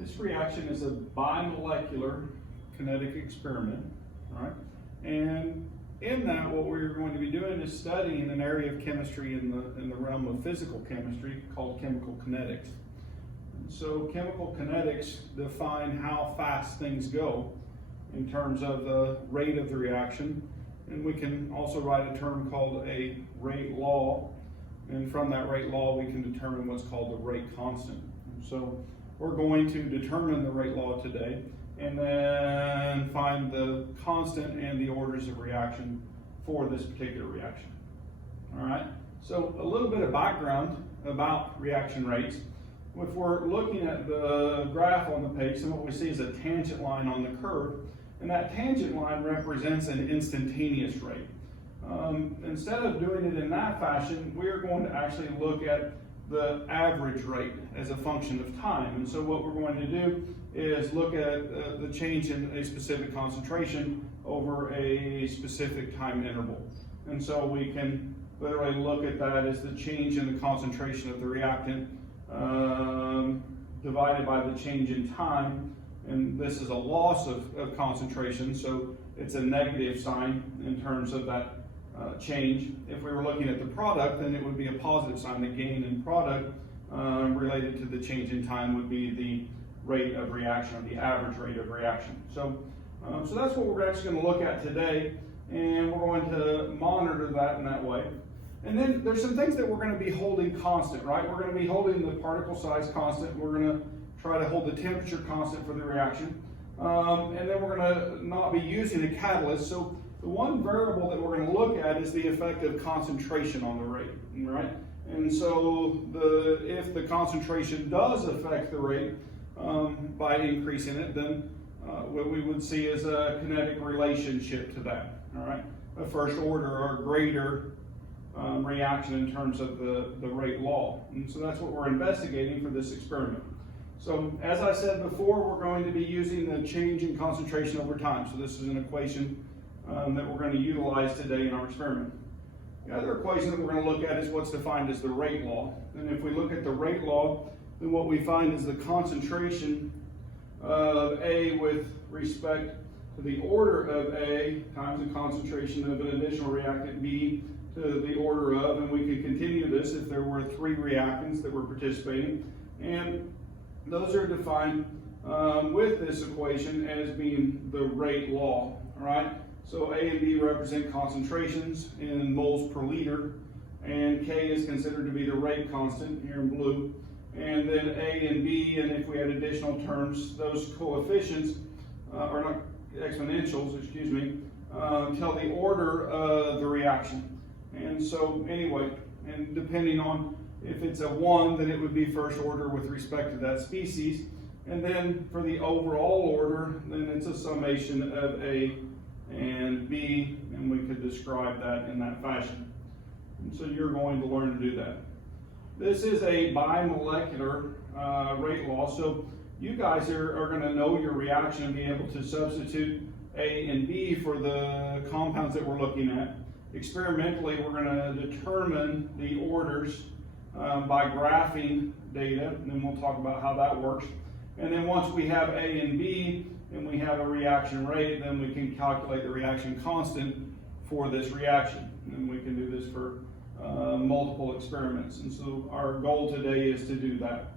This reaction is a bimolecular kinetic experiment, all right? And in that, what we're going to be doing is studying an area of chemistry in the realm of physical chemistry called chemical kinetics. And so chemical kinetics define how fast things go in terms of the rate of the reaction. And we can also write a term called a rate law. And from that rate law, we can determine what's called the rate constant. And so we're going to determine the rate law today and then find the constant and the orders of reaction for this particular reaction. All right, so a little bit of background about reaction rates. If we're looking at the graph on the page, then what we see is a tangent line on the curve, and that tangent line represents an instantaneous rate. Instead of doing it in that fashion, we are going to actually look at the average rate as a function of time. And so what we're going to do is look at the change in a specific concentration over a specific time interval. And so we can literally look at that as the change in the concentration of the reactant divided by the change in time. And this is a loss of concentration, so it's a negative sign in terms of that change. If we were looking at the product, then it would be a positive sign. The gain in product related to the change in time would be the rate of reaction, or the average rate of reaction. So that's what we're actually going to look at today, and we're going to monitor that in that way. And then there's some things that we're going to be holding constant, right? We're going to be holding the particle size constant. We're going to try to hold the temperature constant for the reaction. And then we're going to not be using a catalyst. So the one variable that we're going to look at is the effect of concentration on the rate, right? And so if the concentration does affect the rate by increasing it, then what we would see is a kinetic relationship to that, all right? A first order or greater reaction in terms of the rate law. And so that's what we're investigating for this experiment. So as I said before, we're going to be using the change in concentration over time. So this is an equation that we're going to utilize today in our experiment. The other equation that we're going to look at is what's defined as the rate law. And if we look at the rate law, then what we find is the concentration of A with respect to the order of A times the concentration of an additional reactant B to the order of, and we could continue this if there were 3 reactants that were participating. And those are defined with this equation as being the rate law, all right? So A and B represent concentrations in moles per liter, and K is considered to be the rate constant here in blue. And then A and B, and if we had additional terms, those coefficients, or not exponentials, excuse me, tell the order of the reaction. And so anyway, and depending on if it's a 1, then it would be first order with respect to that species. And then for the overall order, then it's a summation of A and B, and we could describe that in that fashion. And so you're going to learn to do that. This is a bimolecular rate law, so you guys are going to know your reaction and be able to substitute A and B for the compounds that we're looking at. Experimentally, we're going to determine the orders by graphing data, and then we'll talk about how that works. And then once we have A and B, and we have a reaction rate, then we can calculate the reaction constant for this reaction. And we can do this for multiple experiments. And so our goal today is to do that.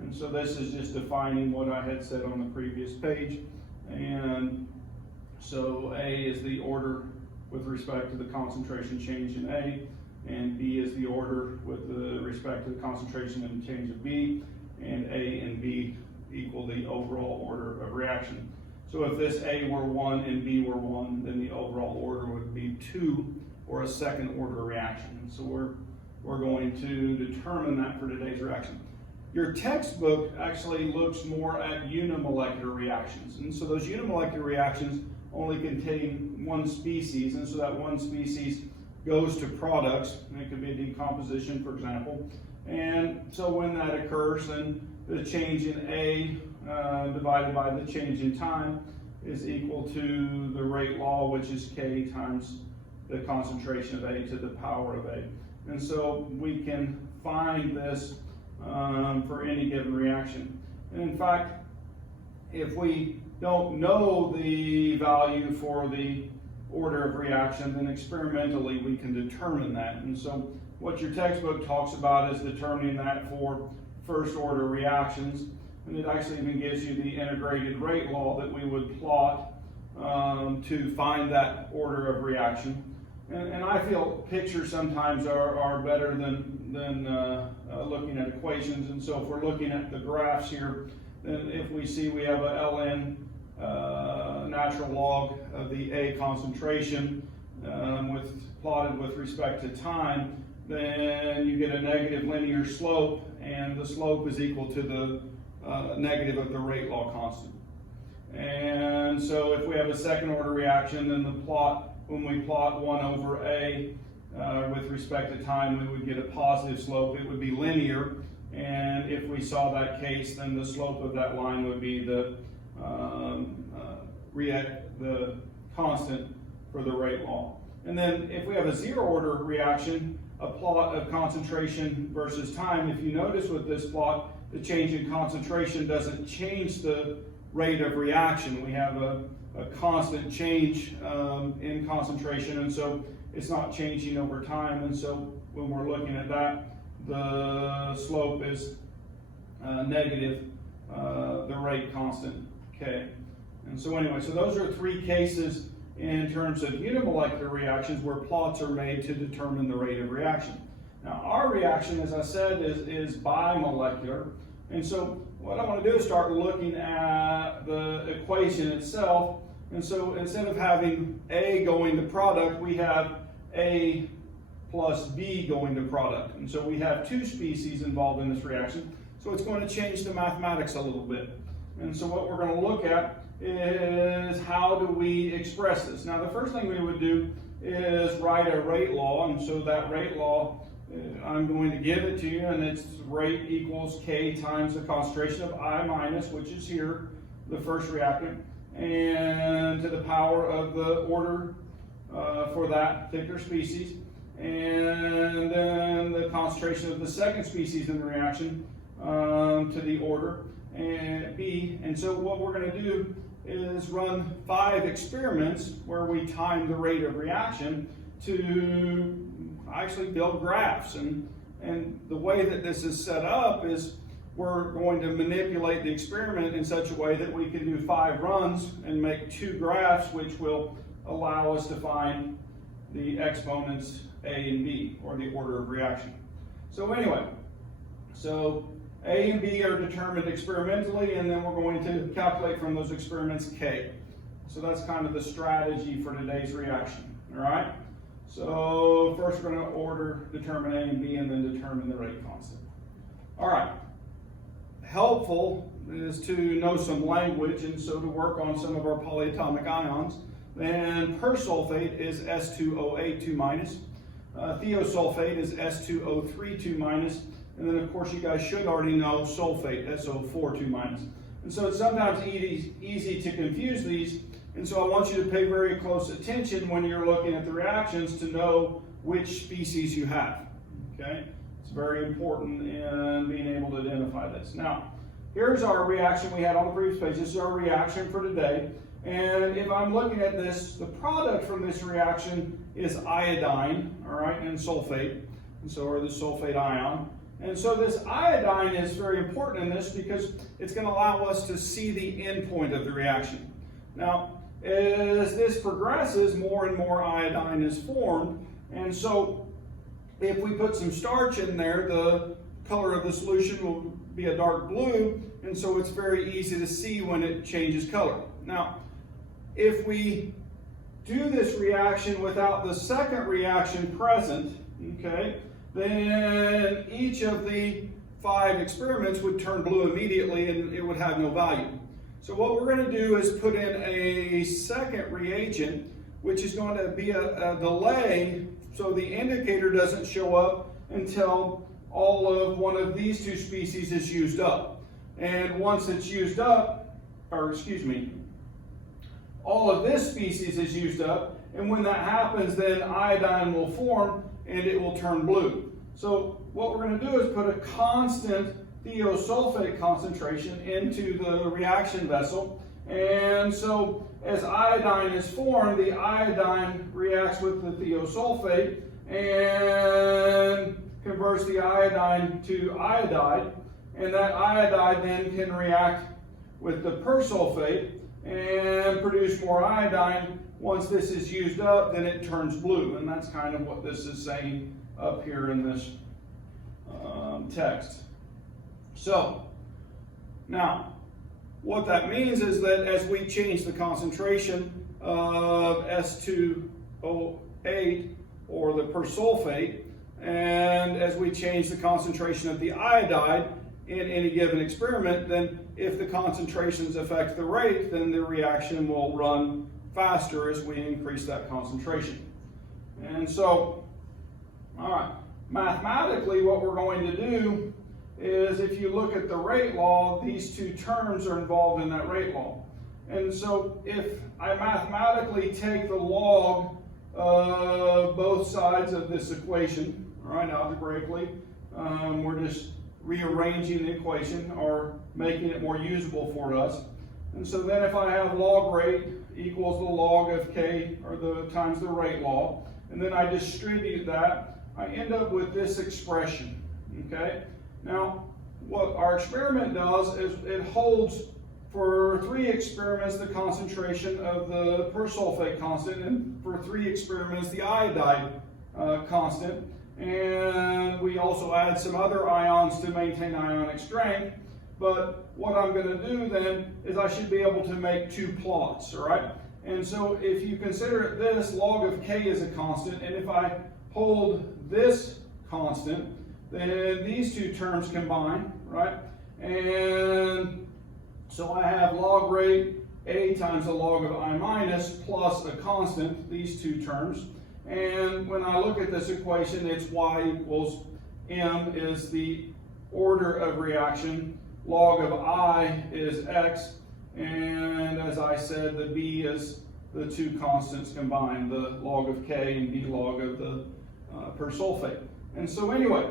And so this is just defining what I had said on the previous page. And so A is the order with respect to the concentration change in A, and B is the order with respect to the concentration and change of B, and A and B equal the overall order of reaction. So if this A were 1 and B were 1, then the overall order would be 2, or a second order reaction. And so we're going to determine that for today's reaction. Your textbook actually looks more at unimolecular reactions. And so those unimolecular reactions only contain 1 species, and so that 1 species goes to products, and it could be a decomposition, for example. And so when that occurs, then the change in A divided by the change in time is equal to the rate law, which is K times the concentration of A to the power of A. And so we can find this for any given reaction. And in fact, if we don't know the value for the order of reaction, then experimentally we can determine that. And so what your textbook talks about is determining that for first order reactions. And it actually even gives you the integrated rate law that we would plot to find that order of reaction. And I feel pictures sometimes are better than looking at equations. And so if we're looking at the graphs here, then if we see we have a ln natural log of the A concentration plotted with respect to time, then you get a negative linear slope, and the slope is equal to the negative of the rate law constant. And so if we have a second order reaction, then the plot, when we plot 1 over A with respect to time, we would get a positive slope. It would be linear, and if we saw that case, then the slope of that line would be the constant for the rate law. And then if we have a zero order reaction, a plot of concentration versus time, if you notice with this plot, the change in concentration doesn't change the rate of reaction. We have a constant change in concentration, and so it's not changing over time. And so when we're looking at that, the slope is negative, the rate constant, K. And so anyway, so those are three cases in terms of unimolecular reactions where plots are made to determine the rate of reaction. Now, our reaction, as I said, is bimolecular. And so what I want to do is start looking at the equation itself. And so instead of having A going to product, we have A plus B going to product. And so we have two species involved in this reaction. So it's going to change the mathematics a little bit. And so what we're going to look at is how do we express this. Now the first thing we would do is write a rate law, and so that rate law, I'm going to give it to you, and it's rate equals K times the concentration of I minus, which is here, the first reactant, and to the power of the order for that particular species, and then the concentration of the second species in the reaction to the order, and B. And so what we're going to do is run 5 experiments where we time the rate of reaction to actually build graphs. And the way that this is set up is we're going to manipulate the experiment in such a way that we can do 5 runs and make 2 graphs, which will allow us to find the exponents A and B, or the order of reaction. So anyway, so A and B are determined experimentally, and then we're going to calculate from those experiments K. So that's kind of the strategy for today's reaction, all right? So first we're going to determine A and B, and then determine the rate constant. All right. Helpful is to know some language, and so to work on some of our polyatomic ions. Then persulfate is S2O8 2-, thiosulfate is S2O3 2-, and then of course you guys should already know sulfate, SO4 2-. And so it's sometimes easy to confuse these, and so I want you to pay very close attention when you're looking at the reactions to know which species you have, okay? It's very important in being able to identify this. Now, here's our reaction we had on the previous page. This is our reaction for today. And if I'm looking at this, the product from this reaction is iodine, all right, and sulfate, and so or the sulfate ion. And so this iodine is very important in this because it's going to allow us to see the endpoint of the reaction. Now, as this progresses, more and more iodine is formed, and so if we put some starch in there, the color of the solution will be a dark blue, and so it's very easy to see when it changes color. Now, if we do this reaction without the second reaction present, okay, then each of the 5 experiments would turn blue immediately and it would have no value. So what we're going to do is put in a second reagent, which is going to be a delay, so the indicator doesn't show up until all of one of these 2 species is used up. And once it's used up, or excuse me, all of this species is used up, and when that happens, then iodine will form and it will turn blue. So what we're going to do is put a constant thiosulfate concentration into the reaction vessel. And so as iodine is formed, the iodine reacts with the thiosulfate and converts the iodine to iodide. And that iodide then can react with the persulfate and produce more iodine. Once this is used up, then it turns blue. And that's kind of what this is saying up here in this text. So, now, what that means is that as we change the concentration of S2O8 or the persulfate, and as we change the concentration of the iodide in any given experiment, then if the concentrations affect the rate, then the reaction will run faster as we increase that concentration. And so, all right, mathematically what we're going to do is, if you look at the rate law, these two terms are involved in that rate law. And so if I mathematically take the log of both sides of this equation, all right, algebraically, we're just rearranging the equation or making it more usable for us. And so then if I have log rate equals the log of k, or the times the rate law, and then I distribute that, I end up with this expression, okay? Now, what our experiment does is it holds for 3 experiments the concentration of the persulfate constant, and for 3 experiments the iodide constant. And we also add some other ions to maintain ionic strength. But what I'm going to do then is I should be able to make 2 plots, all right? And so if you consider it this, log of k is a constant, and if I hold this constant, then these 2 terms combine, right? And so I have log rate a times the log of I minus plus a constant, these 2 terms. And when I look at this equation, it's y equals m is the order of reaction, log of I is x, and as I said, the b is the 2 constants combined, the log of k and b log of the persulfate. And so anyway,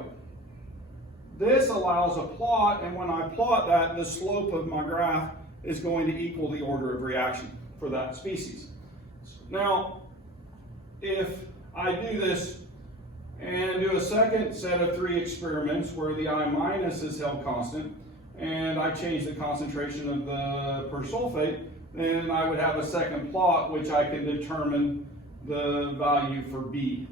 this allows a plot, and when I plot that, the slope of my graph is going to equal the order of reaction for that species. Now, if I do this and do a second set of 3 experiments where the I minus is held constant, and I change the concentration of the persulfate, then I would have a second plot which I can determine the value for B.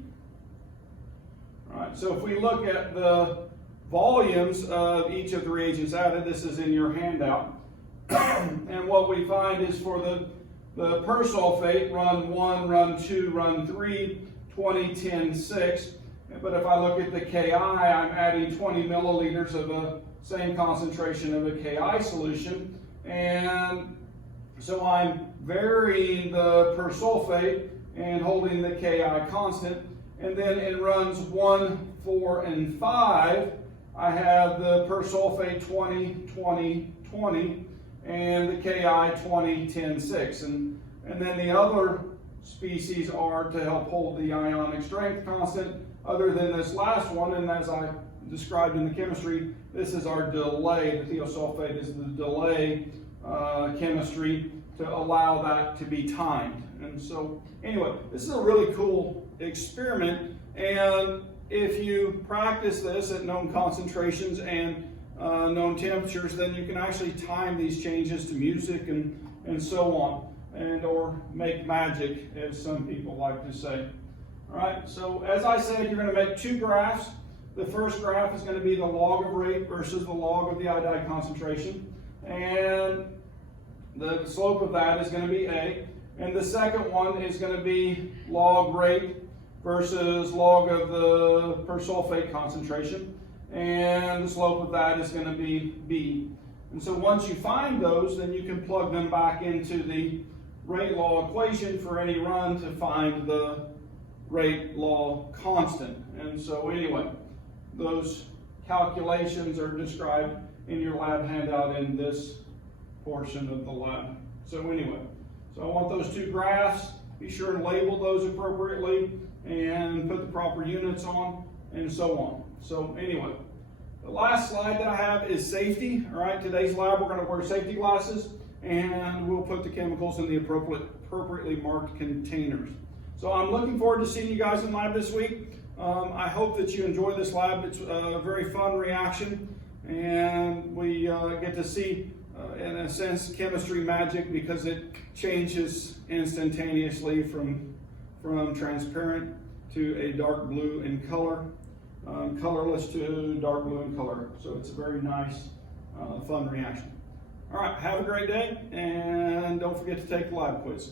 All right, so if we look at the volumes of each of the reagents added, this is in your handout, and what we find is for the persulfate, run 1, run 2, run 3, 20, 10, 6. But if I look at the Ki, I'm adding 20 milliliters of the same concentration of a Ki solution. And so I'm varying the persulfate and holding the Ki constant. And then in runs 1, 4, and 5, I have the persulfate 20, 20, 20, and the Ki 20, 10, 6. And then the other species are to help hold the ionic strength constant, other than this last one, and as I described in the chemistry, this is our delay. The thiosulfate is the delay chemistry to allow that to be timed. And so anyway, this is a really cool experiment, and if you practice this at known concentrations and known temperatures, then you can actually time these changes to music and so on, and or make magic, as some people like to say. All right, so as I said, you're going to make 2 graphs. The first graph is going to be the log of rate versus the log of the iodide concentration, and the slope of that is going to be A. And the second one is going to be log rate versus log of the persulfate concentration, and the slope of that is going to be B. And so once you find those, then you can plug them back into the rate law equation for any run to find the rate law constant. And so anyway, those calculations are described in your lab handout in this portion of the lab. So anyway, so I want those 2 graphs. Be sure and label those appropriately and put the proper units on and so on. So anyway, The last slide that I have is safety. All right, today's lab we're going to wear safety glasses, and we'll put the chemicals in the appropriately marked containers. So I'm looking forward to seeing you guys in lab this week. I hope that you enjoy this lab. It's a very fun reaction, and we get to see, in a sense, chemistry magic, because it changes instantaneously from transparent to a dark blue in color, colorless to dark blue in color. So it's a very nice, fun reaction. All right, have a great day, and don't forget to take the lab quiz.